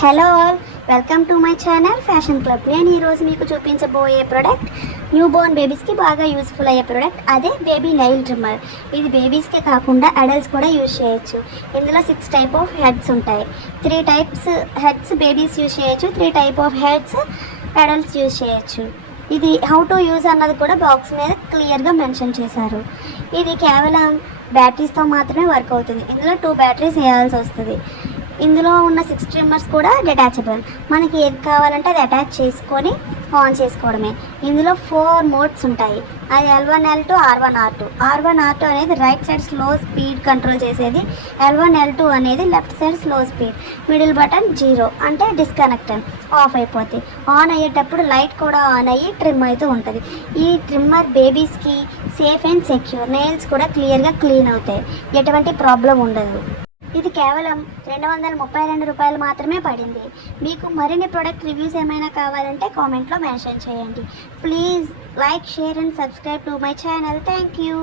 Hello all, welcome to my channel fashion club. నేను ఈరోజు మీకు చూపించబోయే ప్రోడక్ట్ న్యూ బోర్న్ బేబీస్కి బాగా యూస్ఫుల్ అయ్యే ప్రోడక్ట్, అదే బేబీ నెయిల్ ట్రిమ్మర్. ఇది బేబీస్కే కాకుండా అడల్ట్స్ కూడా యూజ్ చేయొచ్చు. ఇందులో 6 టైప్ ఆఫ్ హెడ్స్ ఉంటాయి. 3 టైప్స్ హెడ్స్ బేబీస్ యూజ్ చేయొచ్చు, 3 type of heads adults use చేయొచ్చు. ఇది హౌ టు యూజ్ అన్నది కూడా బాక్స్ మీద క్లియర్గా మెన్షన్ చేశారు. ఇది కేవలం బ్యాటరీస్తో మాత్రమే వర్క్ అవుతుంది. ఇందులో 2 బ్యాటరీస్ వేయాల్సి వస్తుంది. ఇందులో ఉన్న 6 ట్రిమ్మర్స్ కూడా డిటాచబుల్. మనకి ఏది కావాలంటే అది అటాచ్ చేసుకొని ఆన్ చేసుకోవడమే. ఇందులో 4 మోడ్స్ ఉంటాయి. అది L1 L2 R1 R2. R1 R2 అనేది right side slow speed control చేసేది. L1 L2 అనేది left side slow speed. Middle button 0 అంటే డిస్కనెక్టెడ్, ఆఫ్ అయిపోతుంది. ఆన్ అయ్యేటప్పుడు లైట్ కూడా ఆన్ అయ్యి ట్రిమ్ అవుతూ ఉంటుంది. ఈ ట్రిమ్మర్ బేబీస్కి సేఫ్ అండ్ సెక్యూర్. నెయిల్స్ కూడా క్లియర్గా క్లీన్ అవుతాయి, ఎటువంటి ప్రాబ్లం ఉండదు. ఇది కేవలం ₹232 మాత్రమే పడింది. మీకు మరిన్ని ప్రోడక్ట్ రివ్యూస్ ఏమైనా కావాలంటే కామెంట్లో మెన్షన్ చేయండి. Please like, share and subscribe to my channel. Thank you.